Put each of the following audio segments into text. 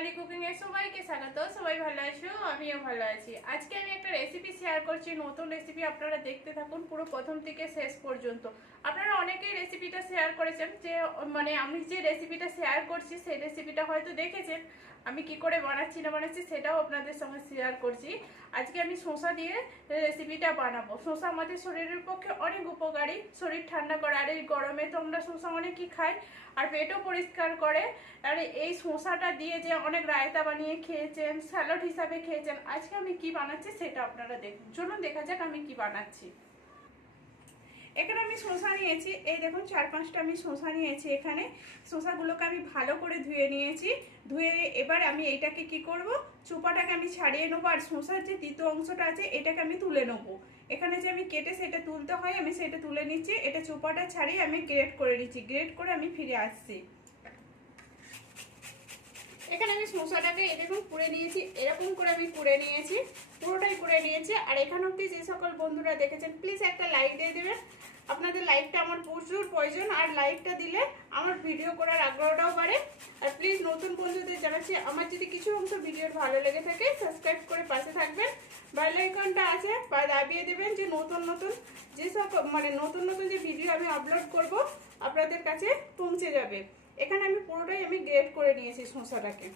বাঙালি cooking এর সবাইকে স্বাগত, সবাই ভালো আছো? আমিও ভালো আছি। আজকে আমি একটা রেসিপি শেয়ার করছি, নতুন রেসিপি আপনারা দেখতে থাকুন পুরো প্রথম থেকে শেষ পর্যন্ত। আপনারা অনেকেই রেসিপিটা শেয়ার করেছেন যে মানে আমি যে রেসিপিটা শেয়ার করছি, সেই রেসিপিটা হয়তো দেখেছেন। আমি কি করে বানাচ্ছি, না বানাচ্ছি সেটাও আপনাদের সঙ্গে শেয়ার করছি। আজকে আমি শসা দিয়ে রেসিপিটা বানাবো। শসা আমাদের শরীরের পক্ষে অনেক উপকারী। শরীর ঠান্ডা করে, আর এই গরমে তো আমরা শসা অনেকই খাই, আর পেটও পরিষ্কার করে। আর এই শসাটা দিয়ে যে অনেক রায়তা বানিয়ে খেয়েছেন স্যালাড হিসাবে খেয়েছেন, আজকে আমি কি বানাচ্ছি সেটা আপনারা দেখুন। চলুন দেখা যাক আমি কি বানাচ্ছি। এখানে আমি শসা নিয়েছি। এই দেখুন, চার পাঁচটা আমি শসা নিয়েছি এখানে। শসাগুলোকে আমি ভালো করে ধুয়ে নিয়েছি। ধুয়ে এবার আমি এইটাকে কি করব? চোপাটাকে আমি ছাড়িয়ে নেব আর শসার যে তৃতীয় অংশটা আছে, এটাকে আমি তুলে নেব। এখানে যে আমি কেটে সেটা তুলতে হয়, আমি সেটা তুলে নিচ্ছি। এটা চোপাটা ছাড়িয়ে আমি গ্রেট করে নিচ্ছি। গ্রেট করে আমি ফিরে আসছি। এখানে আমি শসাটাকে এরকম কুড়ে নিয়েছি। এরকম করে আমি কুড়ে নিয়েছি। পুরোটাই কুড়ে নিয়েছি। আর এখান অব্দি যে সকল বন্ধুরা দেখেছেন প্লিজ একটা লাইক দিয়ে দেবেন। আপনাদের লাইকটা আমার প্রচুর প্রয়োজন, আর লাইকটা দিলে আমার ভিডিও করার আগ্রহটাও বাড়ে। আর প্লিজ নতুন বন্ধুদের জানাচ্ছি, আমার যদি কিছু অংশ ভিডিওর ভালো লেগে থাকে সাবস্ক্রাইব করে পাশে থাকবেন। বেল আইকনটা আছে বা দাবিয়ে দেবেন যে নতুন নতুন যেসব মানে নতুন নতুন যে ভিডিও আমি আপলোড করব, আপনাদের কাছে পৌঁছে যাবে। এখানে আমি পুরোটাই আমি গ্রেড করে নিয়েছি শসাটাকে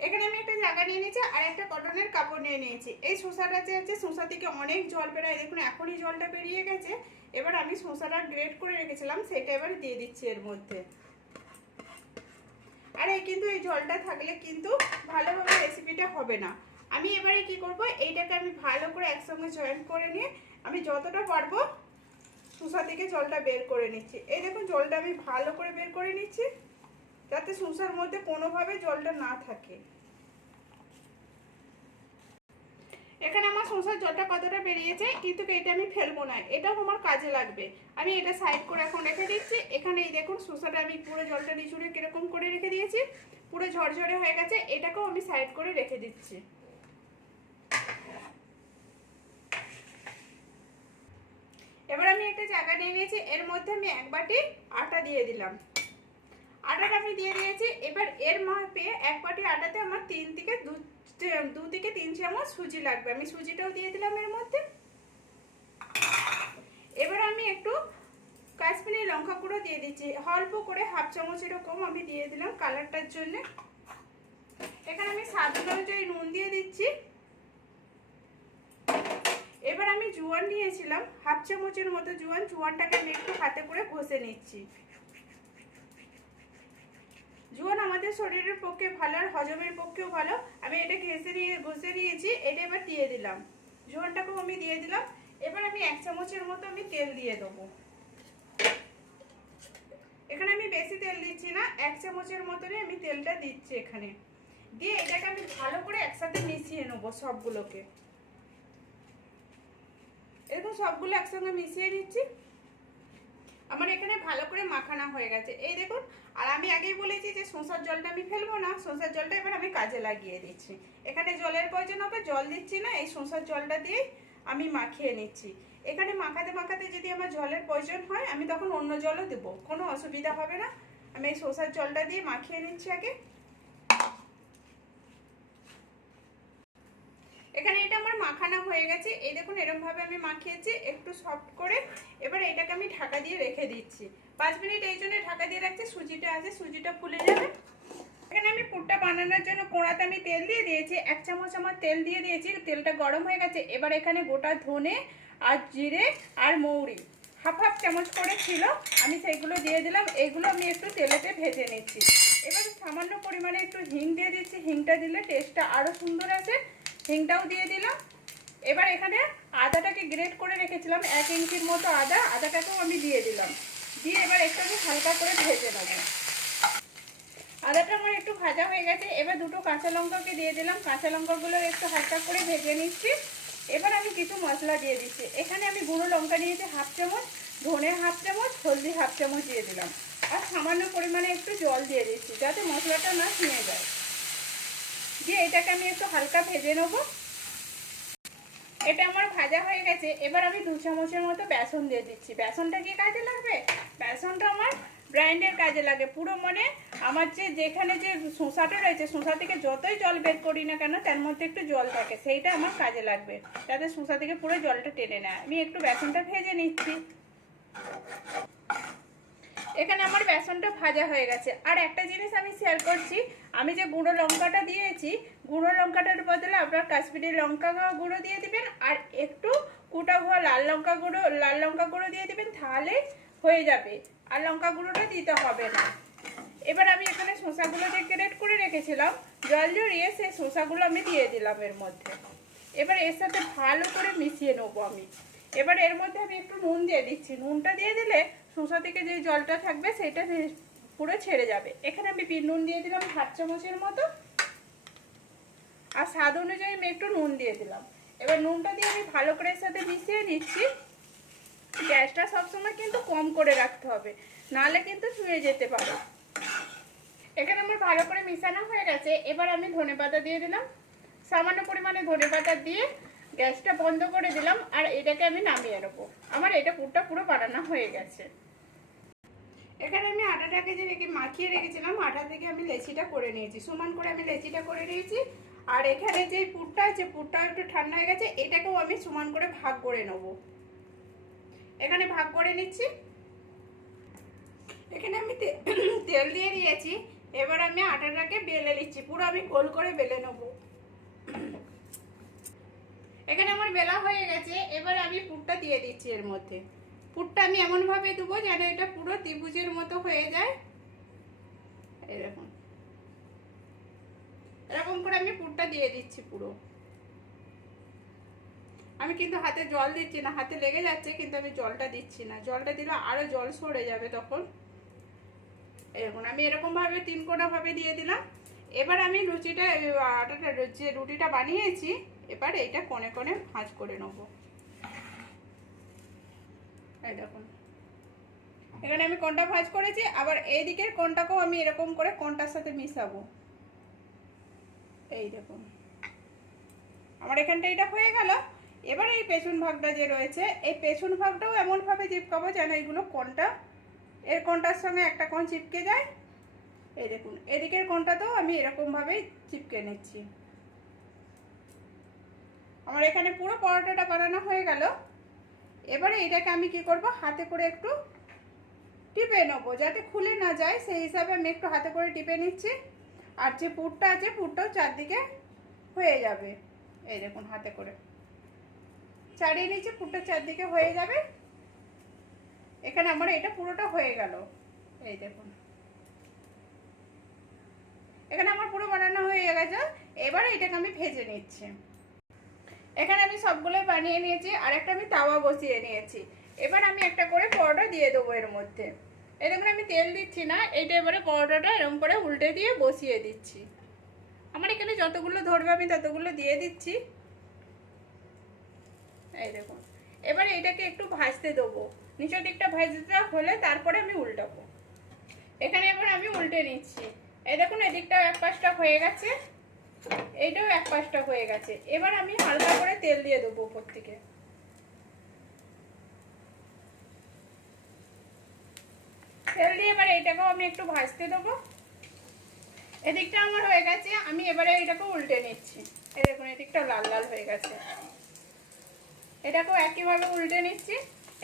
এখানে আমি একটা জায়গা নিয়ে নিয়েছি, আর একটা কটনের কাপড় নিয়ে নিয়েছি। এই শসাটা যে আছে, শসা থেকে অনেক জল বেরোয়। দেখুন, এখনই জলটা বেরিয়ে গেছে। এবার আমি শসাটা গ্রেড করে রেখেছিলাম, সেটা এবার দিয়ে দিচ্ছি এর মধ্যে। আর এই কিন্তু এই জলটা থাকলে কিন্তু ভালোভাবে রেসিপিটা হবে না। আমি এবারে কি করব, এইটাকে আমি ভালো করে একসঙ্গে জয়েন করে নিয়ে আমি যতটা পারব শসা থেকে জলটা বের করে নিচ্ছি। এই দেখুন, জলটা আমি ভালো করে বের করে নিচ্ছি, যাতে শসার মধ্যে কোনোভাবে জলটা না থাকে। এখানে আমার শসার জলটা কতটা বেরিয়েছে, কিন্তু এটা আমি ফেলব না, এটাও আমার কাজে লাগবে। আমি এটা সাইড করে এখন রেখে দিচ্ছি, এখানে এই দেখুন শসাটা আমি পুরো জলটা নিচুড়ে কীরকম করে রেখে দিয়েছি, পুরো ঝরঝরে হয়ে গেছে, এটাকেও আমি সাইড করে রেখে দিচ্ছি। এবার আমি একটা জায়গা নিয়ে নিয়েছি, এর মধ্যে আমি এক বাটি আটা দিয়ে দিলাম। আটাটা আমি দিয়ে দিয়েছি, এবার এর মাপে এক বাটি আটাতে আমার তিন থেকে দু দু থেকে তিন চামচ সুজি লাগবে। আমি সুজিটাও দিয়ে দিলাম এর মধ্যে। এবার আমি একটু কাশ্মীরি লঙ্কা গুঁড়ো দিয়ে দিচ্ছি। অল্প করে হাফ চামচ এরকম আমি দিয়ে দিলাম কালারটার জন্য। এখানে আমি স্বাদ অনুযায়ী নুন দিয়ে দিচ্ছি। এবার আমি জোয়ান নিয়েছিলাম। হাফ চামচের মতো জোয়ান। জোয়ানটাকে আমি একটু হাতে করে ঘষে নিচ্ছি। জোয়ান আমাদের শরীরের পক্ষে ভালো আর হজমের পক্ষেও ভালো। আমি এটা ঘেসে নিয়ে, ঘষে নিয়েছি, এটা এবার দিয়ে দিলাম। জোয়ানটাকেও আমি দিয়ে দিলাম। এবার আমি এক চামচের মতো আমি তেল দিয়ে দেবো। এখানে আমি বেশি তেল দিচ্ছি না, এক চামচের মতনই আমি তেলটা দিচ্ছি এখানে। দিয়ে এটাকে আমি ভালো করে একসাথে মিশিয়ে নেব সবগুলোকে। এরকম সবগুলো একসঙ্গে মিশিয়ে নিচ্ছি। আমার এখানে ভালো করে মাখানা হয়ে গেছে। এই দেখুন, আর আমি আগেই বলেছি যে শসার জলটা আমি ফেলব না শসার জলটা এবার আমি কাজে লাগিয়ে দিচ্ছি। এখানে জলের প্রয়োজন হবে, জল দিচ্ছি না, এই শসার জলটা দিয়েই আমি মাখিয়ে নিচ্ছি। এখানে মাখাতে মাখাতে যদি আমার জলের প্রয়োজন হয়, আমি তখন অন্য জলও দেবো, কোনো অসুবিধা হবে না। আমি এই শসার জলটা দিয়ে মাখিয়ে নিচ্ছি আগে। এখানে এটা আমার মাখানো হয়ে গেছে। এই দেখুন, এরমভাবে আমি মাখিয়েছি, একটু সফট করে। এবার এটাকে আমি ঢাকা দিয়ে রেখে দিচ্ছি। পাঁচ মিনিট এই জন্য ঢাকা দিয়ে রাখছি, সুজিটা আছে, সুজিটা ফুলে যাবে। এখানে আমি পুরটা বানানোর জন্য কোড়াতে আমি তেল দিয়ে দিয়েছি, এক চামচ আমার তেল দিয়ে দিয়েছি, তেলটা গরম হয়ে গেছে। এবার এখানে গোটা ধনে আর জিরে আর মৌরি, হাফ হাফ চামচ করে ছিল, আমি সেইগুলো দিয়ে দিলাম। এইগুলো আমি একটু তেলেতে ভেজে নিচ্ছি। এবার সামান্য পরিমাণে একটু হিং দিয়ে দিচ্ছি। হিংটা দিলে টেস্টটা আরও সুন্দর আছে হিংটাও দিয়ে দিলাম। এবার এখানে আদাটাকে গ্রেট করে রেখেছিলাম এক ইঞ্চির মতো আদা। আদাটাকেও আমি দিয়ে দিলাম। দিয়ে এবার একটু হালকা করে ভেজে নেব। আদাটা আমার একটু ভাজা হয়ে গেছে। এবার দুটো কাঁচা লঙ্কাকে দিয়ে দিলাম। কাঁচা লঙ্কাগুলো একটু হালকা করে ভেজে নিচ্ছি। এবার আমি কিছু মশলা দিয়ে দিচ্ছি। এখানে আমি গুঁড়ো লঙ্কা নিয়েছি হাফ চামচ, ধনে হাফ চামচ, হলদি হাফ চামচ দিয়ে দিলাম। আর সামান্য পরিমাণে একটু জল দিয়ে দিচ্ছি, যাতে মশলাটা না ছিঁড়ে যায়। দিয়ে এটাকে আমি একটু হালকা ভেজে নেব। এটা আমার ভাজা হয়ে গেছে। এবার আমি দু চামচের মতো বেসন দিয়ে দিচ্ছি। বেসনটা কি কাজে লাগবে? বেসনটা আমার ব্রাইন্ডের কাজে লাগে। পুরো মানে আমার যে যেখানে যে শোঁসাটা রয়েছে শোঁসা থেকে যতই জল বের করি না কেন, তার মধ্যে একটু জল থাকে। সেইটা আমার কাজে লাগবে। যাতে শোঁসা থেকে পুরো জলটা টেনে নেয়। আমি একটু বেসনটা ভেজে নিচ্ছি। এখানে আমার বেসনটা ভাজা হয়ে গেছে। আর একটা জিনিস আমি শেয়ার করছি, আমি যে গুঁড়ো লঙ্কাটা দিয়েছি, গুঁড়ো লঙ্কাটার বদলে আপনার কাশ্মীরি লঙ্কা গুঁড়ো দিয়ে দিবেন, আর একটু কুটা হওয়া লাল লঙ্কা গুঁড়ো, লাল লঙ্কা গুঁড়ো দিয়ে দিবেন, তাহলে হয়ে যাবে। আর লঙ্কা গুঁড়োটা দিতে হবে না। এবার আমি এখানে শসাগুলো যে গ্রেট করে রেখেছিলাম, জল জড়িয়ে সেই শসাগুলো আমি দিয়ে দিলাম এর মধ্যে। এবার এর সাথে ভালো করে মিশিয়ে নেব আমি। এবার এর মধ্যে আমি একটু নুন দিয়ে দিচ্ছি। নুনটা দিয়ে দিলে শসা থেকে যে জলটা থাকবে, সেটা পুরো ছেড়ে যাবে। এখানে আমি নুন দিয়ে দিলাম, হাত চামচের মতো। আর স্বাদ অনুযায়ী আমি একটু নুন দিয়ে দিলাম। এবার নুনটা দিয়ে আমি ভালো করে সাথে মিশিয়ে নিচ্ছি। গ্যাসটা সবসময় কিন্তু কম করে রাখতে হবে, নাহলে কিন্তু শুয়ে যেতে পারে। এখানে আমার ভালো করে মিশানো হয়ে গেছে। এবার আমি ধনে পাতা দিয়ে দিলাম। সামান্য পরিমাণে ধনে পাতা দিয়ে গ্যাসটা বন্ধ করে দিলাম আর এটাকে আমি নামিয়ে নেব। আমার এটা পুরটা পুরো বানানো হয়ে গেছে। এখানে আমি আটাটাকে যে রেখে মাখিয়ে রেখেছিলাম, আটা থেকে আমি লেচিটা করে নিয়েছি। সমান করে আমি লেচিটা করে নিয়েছি। আর এখানে যে পুরটা আছে, পুরটা একটু ঠান্ডা হয়ে গেছে, এটাকেও আমি সমান করে ভাগ করে নেব। এখানে ভাগ করে নিচ্ছি। এখানে আমি তেল দিয়ে দিয়েছি। এবার আমি আটাটাকে বেলে নিচ্ছি। পুরো আমি গোল করে বেলে নেব। এখানে আমার বেলা হয়ে গেছে, এবার আমি পুরটা দিয়ে দিচ্ছি এর মধ্যে। পুরটা আমি এমনভাবে দেবো যেন এটা পুরো ত্রিভুজের মতো হয়ে যায়। এরকম এরকম করে আমি পুরটা দিয়ে দিচ্ছি পুরো। আমি কিন্তু হাতে জল দিচ্ছি না, হাতে লেগে যাচ্ছে, কিন্তু আমি জলটা দিচ্ছি না। জলটা দিলে আরও জল সরে যাবে তখন। এরকম আমি এরকম ভাবে তিন কোনা ভাবে দিয়ে দিলাম। এবার আমি লুচিটা আটাটা, যে রুটিটা বানিয়েছি এবার এইটা কোণে কোণে ভাঁজ করে নেব। এই দেখুন। এখানে আমি কোনটা ভাঁজ করেছি, আবার এই দিকের কোনটাকেও আমি এরকম করে কোনটার সাথে মিশাবো। এই দেখুন। আমার এখানটা এটা হয়ে গেল। এবার এই পেছন ভাগটা যে রয়েছে, এই পেছন ভাগটাও এমনভাবে চিপকাবো যেন এইগুলো কোনটা এর কোনটার সঙ্গে একটা কোন চিপকে যায়। এই দেখুন, এদিকের কোনটাতেও আমি এরকমভাবেই চিপকে নিচ্ছি। আমার এখানে পুরো পরোটাটা বানানো হয়ে গেল। এবারে এটাকে আমি কি করব? হাতে করে একটু টিপে নেব, যাতে খুলে না যায়। সেই হিসাবে আমি একটু হাতে করে টিপে নিচ্ছি। আর যে পুরটা আছে, পুরটাও চারদিকে হয়ে যাবে। এই দেখুন, হাতে করে। চারিয়ে নিচ্ছি, পুরটা চারদিকে হয়ে যাবে। এখানে আমার এটা পুরোটা হয়ে গেল। এই দেখুন। এখানে আমার পুরো বানানো হয়ে গেছে। এবারে এটাকে আমি ভেজে নিচ্ছি। এখানে আমি সবগুলোই বানিয়ে নিয়েছি আর একটা আমি তাওয়া বসিয়ে নিয়েছি। এবার আমি একটা করে পরোটা দিয়ে দেবো এর মধ্যে। দেখুন, আমি তেল দিচ্ছি না, এইটা এবারে পরোটাটা এরকম করে উল্টে দিয়ে বসিয়ে দিচ্ছি। আমার এখানে যতগুলো ধরবে, আমি ততগুলো দিয়ে দিচ্ছি। এই দেখুন, এবার এটাকে একটু ভাজতে দেবো। নিচের দিকটা ভাজতে হলে তারপরে আমি উল্টাবো। এখানে এবার আমি উল্টে নিচ্ছি। এই দেখুন, এদিকটা এক পাশটা হয়ে গেছে। এইটাও এক পাশটা হয়ে গেছে। এবার আমি হালকা করে তেল দিয়ে দেবো উপর থেকে। তেল দিয়ে এবার এইটাকেও আমি একটু ভাজতে দেবো। এদিকটা আমার হয়ে গেছে, আমি এবারে এটাকে উল্টে নিচ্ছি। এই দেখুন, এদিকটা লাল লাল হয়ে গেছে। এটাকেও একইভাবে উল্টে নিচ্ছি।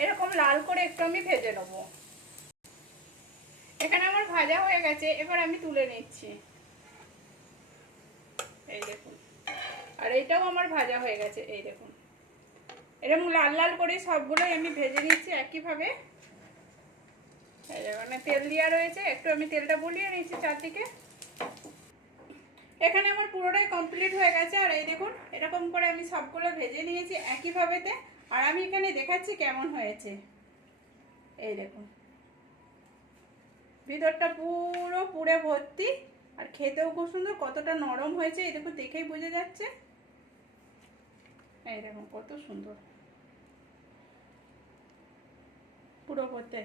এরকম লাল করে একটু আমি ভেজে নেব। এখানে আমার ভাজা হয়ে গেছে, এবার আমি তুলে নিচ্ছি। এই দেখুন। আর এইটাও আমার ভাজা হয়ে গেছে, এই দেখুন। এরকম লাল লাল করে সবগুলোই আমি ভেজে নিচ্ছি একইভাবে। মানে তেল দেওয়া রয়েছে, একটু আমি তেলটা বলিয়ে নিচ্ছি চারদিকে। এখানে আমার পুরোটাই কমপ্লিট হয়ে গেছে, আর এই দেখুন, এরকম করে আমি সবগুলো ভেজে নিয়েছি একইভাবেতে। আর আমি এখানে দেখাচ্ছি কেমন হয়েছে। এই দেখুন। ভিতরটা পুরো পুরে ভর্তি। আর খেতেও খুব সুন্দর, কতটা নরম হয়েছে, এই দেখো দেখেই বোঝা যাচ্ছে। দেখুন কত সুন্দর। পুরো ভর্তি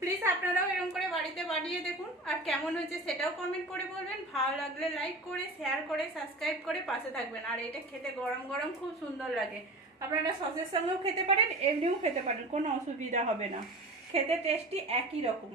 প্লিজ আপনারাও এরকম করে বাড়িতে বানিয়ে দেখুন, আর কেমন হয়েছে সেটাও কমেন্ট করে বলবেন। ভালো লাগলে লাইক করে শেয়ার করে সাবস্ক্রাইব করে পাশে থাকবেন। আর এটা খেতে গরম গরম খুব সুন্দর লাগে। আপনারা সসের সঙ্গেও খেতে পারেন, এমনিও খেতে পারেন, কোনো অসুবিধা হবে না। খেতে টেস্টি একই রকম।